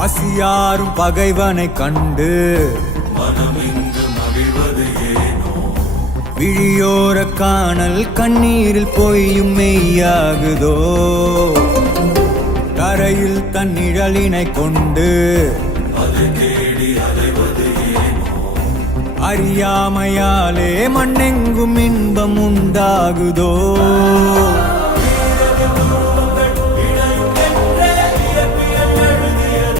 பசியாரும் பகைவனை கண்டு மனமிங்கு மகிழ்வது ஏனோ விழியோர காணல் கண்ணீரில் பொய்யும் மெய்யாகுதோ கரையில் தன் நிழலினை கொண்டு அதை தேடி அலைவது ஏனோ அறியாமையாலே மண்ணெங்கும் இன்பம் உண்டாகுதோ